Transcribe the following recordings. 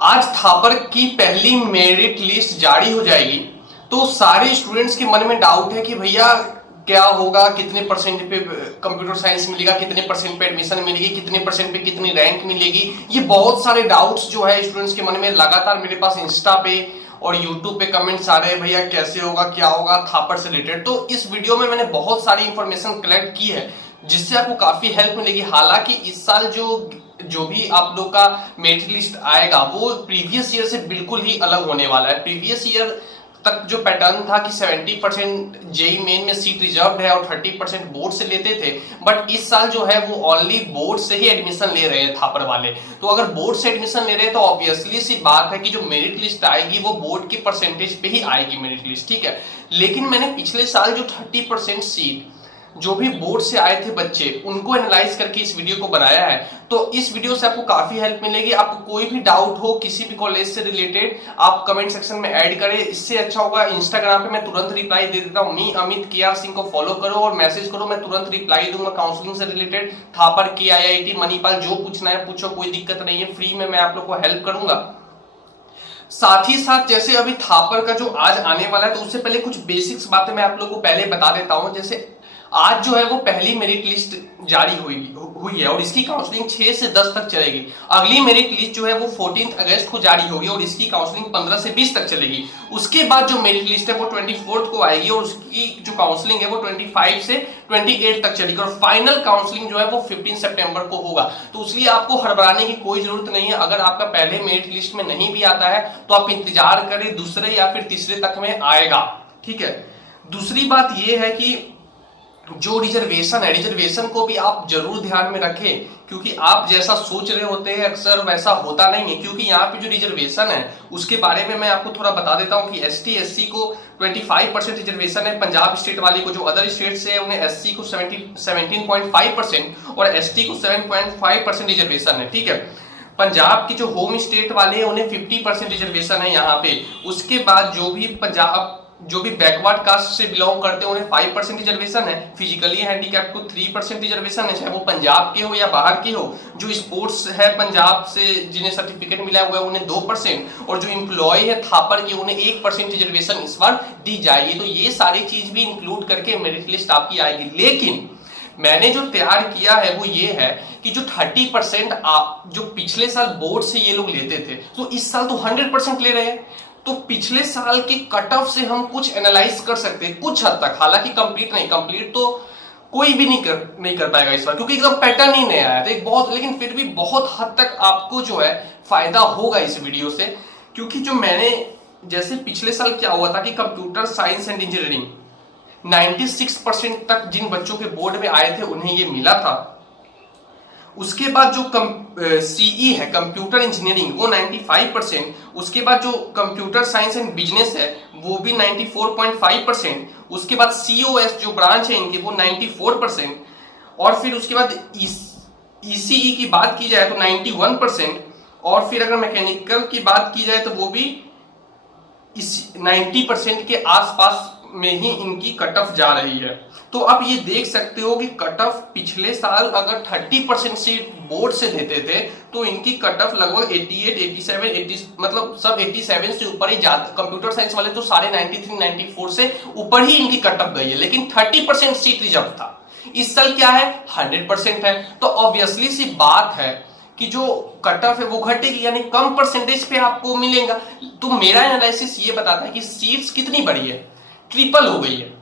आज थापर की पहली मेरिट लिस्ट जारी हो जाएगी। तो सारे स्टूडेंट्स के मन में डाउट है कि भैया क्या होगा, कितने परसेंट पे कंप्यूटर साइंस मिलेगा, कितने परसेंट पे एडमिशन मिलेगी, कितने परसेंट पे कितनी रैंक मिलेगी। ये बहुत सारे डाउट्स जो है स्टूडेंट्स के मन में लगातार मेरे पास इंस्टा पे और यूट्यूब पे कमेंट्स आ रहे हैं, भैया कैसे होगा, क्या होगा थापर से रिलेटेड। तो इस वीडियो में मैंने बहुत सारी इंफॉर्मेशन कलेक्ट की है जिससे आपको काफी हेल्प मिलेगी। हालांकि इस साल जो भी आप लोग का मेरिट लिस्ट आएगा वो प्रीवियस ईयर से बिल्कुल ही अलग होने वाला है। प्रीवियस ईयर तक जो पैटर्न था कि 70% जेई मेन में सीट रिजर्व्ड है और 30% बोर्ड से लेते थे, बट इस साल जो है वो ओनली बोर्ड से ही एडमिशन ले रहे हैं थापर वाले। तो अगर बोर्ड से एडमिशन ले रहे हैं तो ऑब्वियसली सी बात है कि जो मेरिट लिस्ट आएगी वो बोर्ड के परसेंटेज पे ही आएगी मेरिट लिस्ट, ठीक है। लेकिन मैंने पिछले साल जो 30% सीट जो भी बोर्ड से आए थे बच्चे उनको एनालाइज करके इस वीडियो को बनाया है। तो इस वीडियो से आपको काफी हेल्प मिलेगी। आपको कोई भी डाउट हो किसी भी कॉलेज से रिलेटेड आप कमेंट सेक्शन में ऐड करें। इससे अच्छा होगा इंस्टाग्राम पे मैं तुरंत रिप्लाई दे देता हूँ। मी अमित KR सिंह को फॉलो करो और मैसेज करो, मैं तुरंत रिप्लाई दूंगा। काउंसलिंग से रिलेटेड थापर KIIT मणिपाल जो पूछना है पूछो, कोई दिक्कत नहीं है, फ्री में मैं आप लोग को हेल्प करूंगा। साथ ही साथ जैसे अभी थापर का जो आज आने वाला है तो उससे पहले कुछ बेसिक्स बातें मैं आप लोग को पहले बता देता हूं। जैसे आज जो है वो पहली मेरिट लिस्ट जारी हुई है और इसकी काउंसलिंग 6 से 10 तक चलेगी। अगली मेरिट लिस्ट जो है वो 14 अगस्त को जारी होगी और इसकी काउंसलिंग 15 से 20 तक चलेगी। उसके बाद जो मेरिट लिस्ट है वो 24 को आएगी और उसकी जो काउंसलिंग है वो 25 से 28 तक चलेगी और फाइनल काउंसलिंग जो है वो 15 सितंबर को होगा। तो इसलिए आपको हड़बड़ाने की कोई जरूरत नहीं है। अगर आपका पहले मेरिट लिस्ट में नहीं भी आता है तो आप इंतजार करें, दूसरे या फिर तीसरे तक में आएगा, ठीक है। दूसरी बात यह है कि जो रिजर्वेशन है, रिजर्वेशन को भी आप जरूर ध्यान में रखें, क्योंकि आप जैसा सोच रहे होते हैं अक्सर वैसा होता नहीं है। क्योंकि यहाँ पे जो रिजर्वेशन है उसके बारे में मैं आपको थोड़ा बता देता हूँ कि ST SC को 25% रिजर्वेशन है। पंजाब स्टेट वाले को, जो अदर स्टेट से है उन्हें SC को 17.5% और ST को 7.5% रिजर्वेशन है, ठीक है। पंजाब की जो होम स्टेट वाले हैं उन्हें 50% रिजर्वेशन है यहाँ पे। उसके बाद जो भी बैकवर्ड कास्ट से बिलोंग करते हैं उन्हें 5% रिजर्वेशन है। फिजिकली हैंडीकैप को 3% रिजर्वेशन है, चाहे वो पंजाब के हो या बाहर के हो। जो स्पोर्ट्स है पंजाब से जिन्हें सर्टिफिकेट मिला हुआ है उन्हें 2% और जो एम्प्लॉय है थापर के उन्हें 1% रिजर्वेशन इस बार दी जाएगी। तो ये सारी चीज भी इंक्लूड करके मेरिट लिस्ट आपकी आएगी। लेकिन मैंने जो तैयार किया है वो ये है कि जो 30% आप जो पिछले साल बोर्ड से ये लोग लेते थे तो इस साल तो 100% ले रहे हैं। तो पिछले साल के कट ऑफ से हम कुछ एनालाइज कर सकते हैं कुछ हद तक, हालांकि कंप्लीट तो कोई भी नहीं कर पाएगा इस बार, क्योंकि एकदम पैटर्न ही नया आया था एक बहुत। लेकिन फिर भी बहुत हद तक आपको जो है फायदा होगा इस वीडियो से, क्योंकि जो मैंने जैसे पिछले साल क्या हुआ था कि कंप्यूटर साइंस एंड इंजीनियरिंग 96% तक जिन बच्चों के बोर्ड में आए थे उन्हें ये मिला था। उसके बाद जो CE है कंप्यूटर इंजीनियरिंग वो 95%, उसके बाद जो कंप्यूटर साइंस एंड बिजनेस है वो भी 94.5%, उसके बाद COS जो ब्रांच है इनके वो 94%, और फिर उसके बाद ECE की बात की जाए तो 91%, और फिर अगर मैकेनिकल की बात की जाए तो वो भी 90% के आसपास में ही इनकी कट ऑफ जा रही है। तो आप ये देख सकते हो कि कट ऑफ पिछले साल अगर 30% सीट बोर्ड से देते थे तो इनकी कट ऑफ लगभग 88, 87, 80 मतलब सब 87 से ऊपर ही जाते। कंप्यूटर साइंस वाले तो सारे 93, 94 से ऊपर ही इनकी कट ऑफ गई है, लेकिन 30% सीट रिजर्व था। इस साल क्या है 100% है। तो ऑब्वियसली सी बात है कि जो कट ऑफ है वो घटेगी, यानी कम परसेंटेज पे आपको मिलेगा। तो मेरा एनालिसिस ये बताता है कि सीट्स कितनी बढ़ी है, ट्रिपल हो गई है।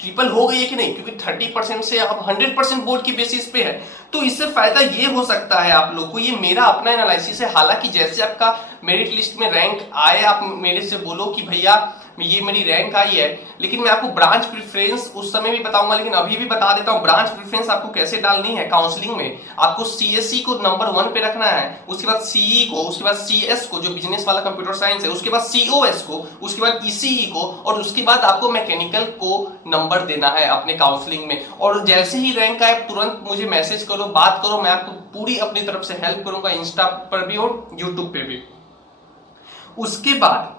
ट्रिपल हो गई है कि नहीं, क्योंकि 30% से अब 100% बोर्ड की बेसिस पे है। तो इससे फायदा ये हो सकता है आप लोग को, ये मेरा अपना एनालिसिस है। हालांकि जैसे आपका मेरिट लिस्ट में रैंक आए आप मेरे से बोलो कि भैया ये मेरी रैंक आई है, लेकिन मैं आपको ब्रांच प्रेफरेंस उस समय भी बताऊंगा, लेकिन अभी भी बता देता हूं ब्रांच प्रेफरेंस आपको कैसे डालनी है। काउंसलिंग में आपको CSE को नंबर 1 पे रखना है, उसके बाद CE को, उसके बाद CS को जो बिजनेस वाला कंप्यूटर साइंस है, उसके बाद COS को, उसके बाद ECE को, और उसके बाद आपको मैकेनिकल को नंबर देना है अपने काउंसलिंग में। और जैसे ही रैंक आए तुरंत मुझे मैसेज करो, बात करो, मैं आपको पूरी अपनी तरफ से हेल्प करूंगा, इंस्टा पर भी और यूट्यूब पे भी। उसके बाद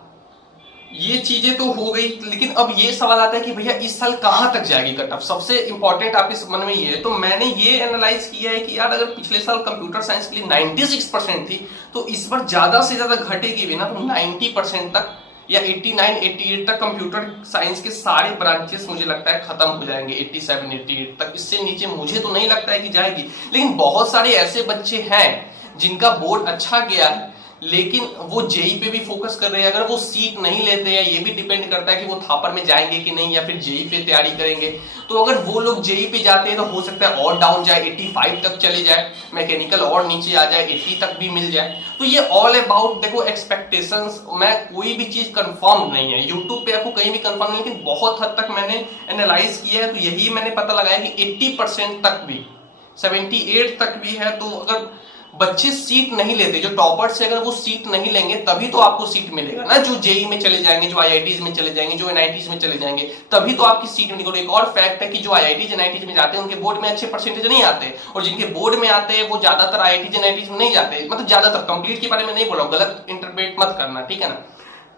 ये चीजें तो हो गई, लेकिन अब ये सवाल आता है कि भैया इस साल कहां तक जाएगी कट ऑफ। सबसे इंपॉर्टेंट आपके मन में ये है। तो मैंने ये एनालाइज किया है कि यार अगर पिछले साल कंप्यूटर साइंस के लिए 96% थी, तो इस बार ज्यादा से ज्यादा घटेगी भी ना तो 90% तक या 89 88 तक कंप्यूटर साइंस के सारे ब्रांचेस मुझे लगता है खत्म हो जाएंगे। 87 88 तक, इससे नीचे मुझे तो नहीं लगता है कि जाएगी। लेकिन बहुत सारे ऐसे बच्चे हैं जिनका बोर्ड अच्छा गया है, लेकिन वो जेई पे भी फोकस कर रहे हैं। अगर वो सीट नहीं लेते हैं, ये भी डिपेंड करता है कि वो थापर में जाएंगे कि नहीं, या फिर जेई पे तैयारी करेंगे। तो अगर वो लोग जेई पे जाते हैं तो हो सकता है और डाउन जाए, 85 तक चले जाए, मैकेनिकल और नीचे आ जाए, 80 तक भी मिल जाए। तो ये ऑल अबाउट देखो एक्सपेक्टेशंस, मैं कोई भी चीज कंफर्म नहीं है, यूट्यूब पे आपको कहीं भी कंफर्म नहीं, लेकिन बहुत हद तक मैंने एनालाइज किया है तो यही मैंने पता लगाया कि 80% तक भी, 78 तक भी है। तो अगर बच्चे सीट नहीं लेते, जो टॉपर्स से, अगर वो सीट नहीं लेंगे तभी तो आपको सीट मिलेगा ना। जो जेई में चले जाएंगे, जो आईआईटीज में चले जाएंगे, जो एनआईटीज में चले जाएंगे, तभी तो आपकी सीट मिलेगी। एक और फैक्ट है कि जो आईआईटीज एनआईटीज में जाते हैं उनके बोर्ड में अच्छे परसेंटेज नहीं आते, और जिनके बोर्ड में आते हैं वो ज्यादातर आईआईटीज एनआईटीज में नहीं जाते। मतलब ज्यादातर, कंप्लीट के बारे में नहीं बोल रहा हूं, गलत इंटरप्रेट मत करना, ठीक है ना।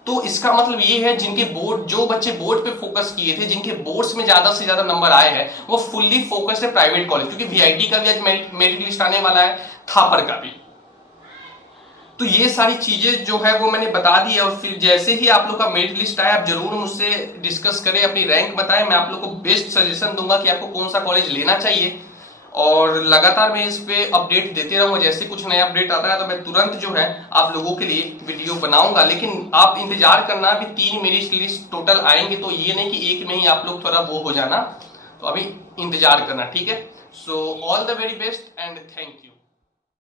तो इसका मतलब ये है जिनके बोर्ड, जो बच्चे बोर्ड पे फोकस किए थे, जिनके बोर्ड्स में ज्यादा से ज्यादा नंबर आए हैं, वो फुल्ली फोकस है प्राइवेट कॉलेज, क्योंकि वीआईटी का भी आज मेरिट लिस्ट आने वाला है, थापर का भी। तो ये सारी चीजें जो है वो मैंने बता दी है। और फिर जैसे ही आप लोग का मेरिट लिस्ट आए, आप जरूर मुझसे डिस्कस करें, अपनी रैंक बताएं, मैं आप लोग को बेस्ट सजेशन दूंगा कि आपको कौन सा कॉलेज लेना चाहिए। और लगातार मैं इस पे अपडेट देते रहूंगा, जैसे कुछ नया अपडेट आता है तो मैं तुरंत जो है आप लोगों के लिए वीडियो बनाऊंगा। लेकिन आप इंतजार करना, अभी 3 मेरिट लिस्ट टोटल आएंगे, तो ये नहीं कि एक में ही आप लोग थोड़ा वो हो जाना। तो अभी इंतजार करना, ठीक है। So all the very best and thank you.